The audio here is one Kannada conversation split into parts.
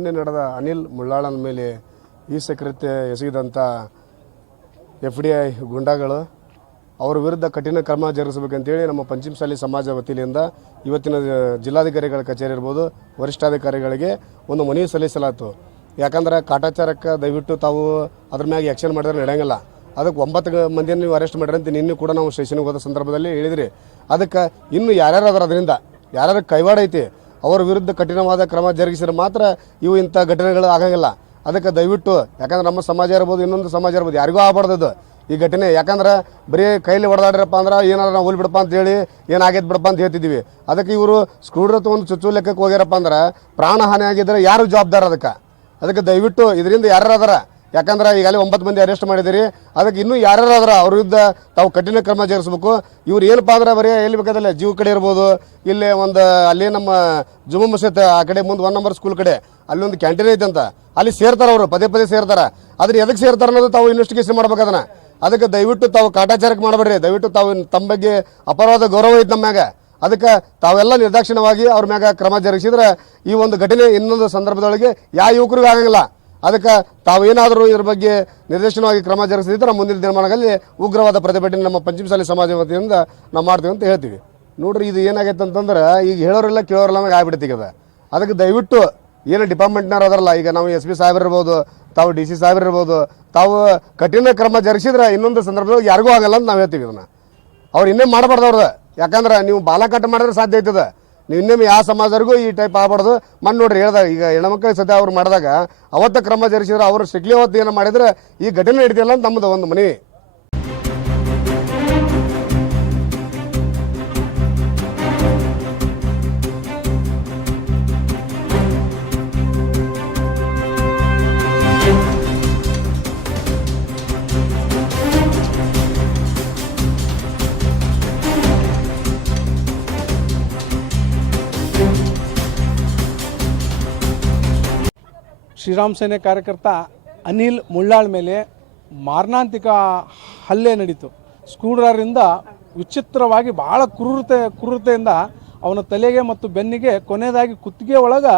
ಮೊನ್ನೆ ನಡೆದ ಅನಿಲ್ ಮುಳ್ಳಾಳನ ಮೇಲೆ ಈ ಸಕೃತ್ಯ ಎಸಗಿದಂಥ ಎಫ್ ಡಿ ಐ ಗುಂಡಾಗಳು, ಅವರ ವಿರುದ್ಧ ಕಠಿಣ ಕ್ರಮ ಜರುಗಿಸಬೇಕಂತೇಳಿ ನಮ್ಮ ಪಂಚಮಸಾಲಿ ಸಮಾಜ ವತಿಯಿಂದ ಇವತ್ತಿನ ಜಿಲ್ಲಾಧಿಕಾರಿಗಳ ಕಚೇರಿ ಇರ್ಬೋದು, ವರಿಷ್ಠಾಧಿಕಾರಿಗಳಿಗೆ ಒಂದು ಮನವಿ ಸಲ್ಲಿಸಲಾಯಿತು ಯಾಕಂದ್ರೆ ಕಾಟಾಚಾರಕ್ಕೆ ದಯವಿಟ್ಟು ತಾವು ಅದ್ರ ಮ್ಯಾಗ ಆ್ಯಕ್ಷನ್ ಮಾಡಿದ್ರೆ ನಡೆಯಂಗಿಲ್ಲ. ಅದಕ್ಕೆ ಒಂಬತ್ತು ಮಂದಿಯನ್ನು ನೀವು ಅರೆಸ್ಟ್ ಮಾಡಿರಿ ಅಂತ ನಿನ್ನೆ ಕೂಡ ನಾವು ಸ್ಟೇಷನ್ಗೆ ಹೋದ ಸಂದರ್ಭದಲ್ಲಿ ಹೇಳಿದ್ರಿ. ಅದಕ್ಕೆ ಇನ್ನು ಯಾರ್ಯಾರು ಅದರ ಅದರಿಂದ ಯಾರ್ಯಾರು ಕೈವಾಡ ಐತಿ ಅವರ ವಿರುದ್ಧ ಕಠಿಣವಾದ ಕ್ರಮ ಜರುಗಿಸಿದ್ರೆ ಮಾತ್ರ ಇವು ಇಂಥ ಘಟನೆಗಳು ಆಗಂಗಿಲ್ಲ. ಅದಕ್ಕೆ ದಯವಿಟ್ಟು, ಯಾಕಂದ್ರೆ ನಮ್ಮ ಸಮಾಜ ಇರ್ಬೋದು, ಇನ್ನೊಂದು ಸಮಾಜ ಇರ್ಬೋದು, ಯಾರಿಗೂ ಆಗಬಾರ್ದು ಈ ಘಟನೆ, ಯಾಕಂದ್ರೆ ಬರೀ ಕೈಲಿ ಹೊಡೆದಾಡ್ರಪ್ಪ ಅಂದ್ರೆ ಏನಾರ ನಾವು ಹೋಲ್ ಬಿಡಪ್ಪ ಅಂತ ಹೇಳಿ ಏನಾಗೈತೆ ಬಿಡಪ್ಪ ಅಂತ ಹೇಳ್ತಿದ್ವಿ ಅದಕ್ಕೆ ಇವರು ಸ್ಕ್ರೂಡ್ರತ್ ಒಂದು ಚುಚ್ಚು ಲೆಕ್ಕಕ್ಕೆ ಹೋಗ್ಯಾರಪ್ಪ ಅಂದ್ರೆ ಪ್ರಾಣ ಹಾನಿ ಆಗಿದ್ರೆ ಯಾರು ಜವಾಬ್ದಾರ ಅದಕ್ಕೆ? ಅದಕ್ಕೆ ದಯವಿಟ್ಟು ಇದರಿಂದ ಯಾರು ಅದಾರ? ಯಾಕಂದ್ರೆ ಈಗಾಗಲೇ ಒಂಬತ್ತು ಮಂದಿ ಅರೆಸ್ಟ್ ಮಾಡಿದಿರಿ ಅದಕ್ಕೆ ಇನ್ನೂ ಯಾರ್ಯಾರು ಆದ್ರೆ ಅವ್ರ ವಿರುದ್ಧ ತಾವು ಕಠಿಣ ಕ್ರಮ ಜರುಗಿಸ್ಬೇಕು. ಇವ್ರು ಏನಪ್ಪ ಅಂದ್ರೆ ಬರೀ ಎಲ್ಲಿ ಬೇಕಾದಲ್ಲ ಜೀವ ಕಡೆ ಇರ್ಬೋದು. ಇಲ್ಲಿ ಒಂದು ಅಲ್ಲಿ ನಮ್ಮ ಜುಮ್ಮು ಮಸೀತ್ ಆ ಕಡೆ ಮುಂದೆ ಒನ್ ನಂಬರ್ ಸ್ಕೂಲ್ ಕಡೆ ಅಲ್ಲಿ ಒಂದು ಕ್ಯಾಂಟೀನ್ ಐತೆ ಅಂತ. ಅಲ್ಲಿ ಸೇರ್ತಾರೆ ಅವರು, ಪದೇ ಪದೇ ಸೇರ್ತಾರೆ. ಆದ್ರೆ ಎದಕ್ಕೆ ಸೇರ್ತಾರೆ ಅನ್ನೋದು ತಾವು ಇನ್ವೆಸ್ಟಿಗೇಷನ್ ಮಾಡ್ಬೇಕು ಅದನ್ನ. ಅದಕ್ಕೆ ದಯವಿಟ್ಟು ತಾವು ಕಾಟಾಚಾರಕ್ಕೆ ಮಾಡಬೇಡ್ರಿ. ದಯವಿಟ್ಟು ತಾವು ತಮ್ಮ ಬಗ್ಗೆ ಅಪರಾಧ ಗೌರವ ಐತೆ ನಮ್ಮ ಮ್ಯಾಗ. ಅದಕ್ಕೆ ತಾವೆಲ್ಲ ನಿರ್ದಾಕ್ಷಿಣ್ಯವಾಗಿ ಅವ್ರ ಮ್ಯಾಗ ಕ್ರಮ ಜರುಗಿಸಿದ್ರೆ ಈ ಒಂದು ಘಟನೆ ಇನ್ನೊಂದು ಸಂದರ್ಭದೊಳಗೆ ಯಾವ ಯುವಕರಿಗೂ ಆಗಂಗಿಲ್ಲ. ಅದಕ್ಕೆ ತಾವು ಏನಾದರೂ ಇದ್ರ ಬಗ್ಗೆ ನಿರ್ದೇಶನವಾಗಿ ಕ್ರಮ ಜರುಗಿಸಿದ್ರೆ ಮುಂದಿನ ದಿನಮಾನಗಳಲ್ಲಿ ಉಗ್ರವಾದ ಪ್ರತಿಭಟನೆ ನಮ್ಮ ಪಂಚಮಸಾಲಿ ಸಮಾಜ ವತಿಯಿಂದ ನಾವು ಮಾಡ್ತೀವಿ ಅಂತ ಹೇಳ್ತೀವಿ. ನೋಡ್ರಿ, ಇದು ಏನಾಗೈತೆ ಅಂತಂದ್ರೆ ಈಗ ಹೇಳೋರೆಲ್ಲ ಕೇಳೋರೆಲ್ಲ ನಮಗೆ ಅದು. ಅದಕ್ಕೆ ದಯವಿಟ್ಟು ಏನು ಡಿಪಾರ್ಟ್ಮೆಂಟ್ನವ್ರು ಅದರಲ್ಲ, ಈಗ ನಾವು ಎಸ್ ಪಿ ಇರ್ಬೋದು, ತಾವು ಡಿ ಸಿ ಇರ್ಬೋದು, ತಾವು ಕಠಿಣ ಕ್ರಮ ಜರುಗಿಸಿದ್ರೆ ಇನ್ನೊಂದು ಸಂದರ್ಭದಲ್ಲಿ ಯಾರಿಗೂ ಆಗಲ್ಲ ಅಂತ ನಾವು ಹೇಳ್ತೀವಿ ಇದನ್ನು. ಅವ್ರು ಇನ್ನೇ ಮಾಡಬಾರ್ದು ಅವ್ರದ್ದು. ಯಾಕಂದ್ರೆ ನೀವು ಬಾಲಕಟ್ಟು ಮಾಡಿದ್ರೆ ಸಾಧ್ಯ ಐತದ ನೀವು ಯಾವ ಸಮಾಜದವ್ರಿಗೂ ಈ ಟೈಪ್ ಆಗ್ಬಾರ್ದು. ಮಣ್ಣು ನೋಡ್ರಿ ಹೇಳ್ದಾಗ ಈಗ ಹೆಣ್ಮಕ್ಳಿಗೆ ಸದ್ಯ ಅವ್ರು ಮಾಡಿದಾಗ, ಅವತ್ತ ಕ್ರಮ ಜರುಗಿಸಿದ್ರೆ ಅವರು ಸಿಗ್ಲಿ ಅವತ್ತು ಏನೋ ಮಾಡಿದ್ರೆ ಈ ಘಟನೆ ಹಿಡಿದಿಲ್ಲ ಅಂತ ನಮ್ಮದು ಒಂದು ಮನವಿ. ಶ್ರೀರಾಮ್ ಸೇನೆ ಕಾರ್ಯಕರ್ತ ಅನಿಲ್ ಮುಳ್ಳಾಳ್ ಮೇಲೆ ಮಾರಣಾಂತಿಕ ಹಲ್ಲೆ ನಡೀತು. ಸ್ಕೂಡ್ರಿಂದ ವಿಚಿತ್ರವಾಗಿ ಭಾಳ ಕ್ರೂರತೆ, ಕ್ರೂರತೆಯಿಂದ ಅವನ ತಲೆಗೆ ಮತ್ತು ಬೆನ್ನಿಗೆ ಕೊನೆಯದಾಗಿ ಕುತ್ತಿಗೆ ಒಳಗೆ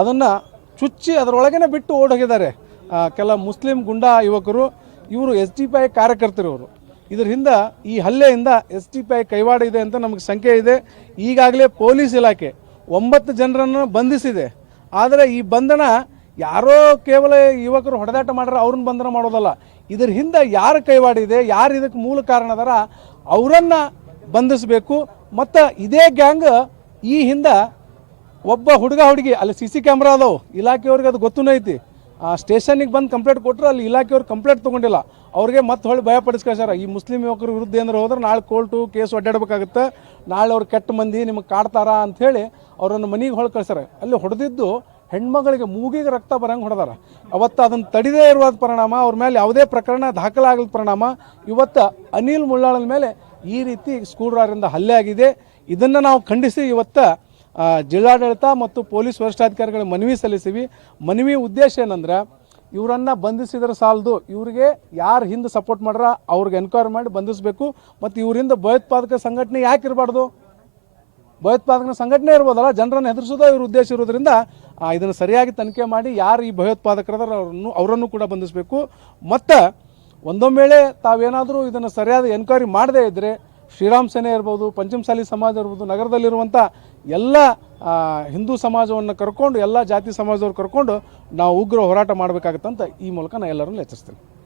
ಅದನ್ನು ಚುಚ್ಚಿ ಅದರೊಳಗೇನೆ ಬಿಟ್ಟು ಓಡೋಗಿದ್ದಾರೆ. ಕೆಲ ಮುಸ್ಲಿಂ ಗುಂಡಾ ಯುವಕರು, ಇವರು ಎಸ್ ಡಿ ಪಿ ಐ ಕಾರ್ಯಕರ್ತರು ಇವರು. ಇದರಿಂದ ಹಿಂದೆ ಈ ಹಲ್ಲೆಯಿಂದ ಎಸ್ ಡಿ ಪಿ ಐ ಕೈವಾಡ ಇದೆ ಅಂತ ನಮಗೆ ಸಂಖ್ಯೆ ಇದೆ. ಈಗಾಗಲೇ ಪೊಲೀಸ್ ಇಲಾಖೆ ಒಂಬತ್ತು ಜನರನ್ನು ಬಂಧಿಸಿದೆ. ಆದರೆ ಈ ಬಂಧನ ಯಾರೋ ಕೇವಲ ಯುವಕರು ಹೊಡೆದಾಟ ಮಾಡ್ರೆ ಅವ್ರನ್ನ ಬಂಧನ ಮಾಡೋದಲ್ಲ. ಇದ್ರ ಹಿಂದೆ ಯಾರು ಕೈವಾಡಿದೆ ಯಾರು ಇದಕ್ಕೆ ಮೂಲ ಕಾರಣ ಅದಾರ, ಅವರನ್ನು ಬಂಧಿಸಬೇಕು. ಮತ್ತು ಇದೇ ಗ್ಯಾಂಗ್ ಈ ಹಿಂದೆ ಒಬ್ಬ ಹುಡುಗ ಹುಡುಗಿ, ಅಲ್ಲಿ ಸಿ ಸಿ ಕ್ಯಾಮ್ರಾ ಅದಾವು, ಇಲಾಖೆಯವ್ರಿಗೆ ಅದು ಗೊತ್ತೂ ಐತಿ. ಸ್ಟೇಷನಿಗೆ ಬಂದು ಕಂಪ್ಲೇಂಟ್ ಕೊಟ್ಟರು ಅಲ್ಲಿ ಇಲಾಖೆಯವ್ರು ಕಂಪ್ಲೇಂಟ್ ತೊಗೊಂಡಿಲ್ಲ. ಅವ್ರಿಗೆ ಮತ್ತೆ ಹೊಳ್ಳಿ ಭಯ ಪಡಿಸ್ಕೊಳ್ಸಾರ ಈ ಮುಸ್ಲಿಂ ಯುವಕರ ವಿರುದ್ಧ ಏನಾರು ಹೋದ್ರೆ ನಾಳೆ ಕೋರ್ಟು ಕೇಸ್ ಒಡ್ಡಾಡ್ಬೇಕಾಗುತ್ತೆ ನಾಳೆ ಅವ್ರು ಕೆಟ್ಟ ಮಂದಿ ನಿಮಗೆ ಕಾಡ್ತಾರ ಅಂಥೇಳಿ ಅವರನ್ನು ಮನೆಗೆ ಹೊಳ್ ಕಳ್ಸಾರ ಅಲ್ಲಿ ಹೊಡೆದಿದ್ದು ಹೆಣ್ಮಗಳಿಗೆ ಮೂಗಿಗೆ ರಕ್ತ ಬರಂಗೆ ಹೊಡೆದಾರ. ಅವತ್ತು ಅದನ್ನು ತಡಿದೇ ಇರುವ ಪರಿಣಾಮ, ಅವ್ರ ಮೇಲೆ ಯಾವುದೇ ಪ್ರಕರಣ ದಾಖಲಾಗದ ಪರಿಣಾಮ, ಇವತ್ತು ಅನಿಲ್ ಮುಳ್ಳಾಳನ ಮೇಲೆ ಈ ರೀತಿ ಸ್ಕೂಡ್ರಾರಿಂದ ಹಲ್ಲೆ ಆಗಿದೆ. ಇದನ್ನು ನಾವು ಖಂಡಿಸಿ ಇವತ್ತು ಜಿಲ್ಲಾಡಳಿತ ಮತ್ತು ಪೊಲೀಸ್ ವರಿಷ್ಠಾಧಿಕಾರಿಗಳಿಗೆ ಮನವಿ ಸಲ್ಲಿಸಿವಿ. ಮನವಿ ಉದ್ದೇಶ ಏನಂದ್ರೆ, ಇವರನ್ನು ಬಂಧಿಸಿದ್ರೆ ಸಾಲದು, ಇವರಿಗೆ ಯಾರು ಹಿಂದೆ ಸಪೋರ್ಟ್ ಮಾಡ್ರ ಅವ್ರಿಗೆ ಎನ್ಕ್ವೈರಿ ಮಾಡಿ ಬಂಧಿಸಬೇಕು. ಮತ್ತು ಇವರಿಂದ ಭಯೋತ್ಪಾದಕ ಸಂಘಟನೆ ಯಾಕೆ ಇರಬಾರ್ದು ಭಯೋತ್ಪಾದಕ ಸಂಘಟನೆ ಇರ್ಬೋದಲ್ಲ, ಜನರನ್ನು ಹೆದರಿಸೋದು ಇವ್ರ ಉದ್ದೇಶ ಇರೋದ್ರಿಂದ ಇದನ್ನು ಸರಿಯಾಗಿ ತನಿಖೆ ಮಾಡಿ ಯಾರು ಈ ಭಯೋತ್ಪಾದಕರದಾರ ಅವರನ್ನು ಅವರನ್ನು ಕೂಡ ಬಂಧಿಸಬೇಕು. ಮತ್ತು ಒಂದೊಮ್ಮೆ ವೇಳೆ ತಾವೇನಾದರೂ ಇದನ್ನು ಸರಿಯಾದ ಎನ್ಕ್ವೈರಿ ಮಾಡದೇ ಇದ್ದರೆ ಶ್ರೀರಾಮ್ ಸೇನೆ ಇರ್ಬೋದು ಪಂಚಮಸಾಲಿ ಸಮಾಜ ಇರ್ಬೋದು ನಗರದಲ್ಲಿರುವಂಥ ಎಲ್ಲ ಹಿಂದೂ ಸಮಾಜವನ್ನು ಕರ್ಕೊಂಡು, ಎಲ್ಲ ಜಾತಿ ಸಮಾಜದವ್ರು ಕರ್ಕೊಂಡು ನಾವು ಉಗ್ರ ಹೋರಾಟ ಮಾಡಬೇಕಾಗತ್ತಂತ ಈ ಮೂಲಕ ನಾನು ಎಲ್ಲರನ್ನು ಎಚ್ಚರಿಸ್ತೇನೆ.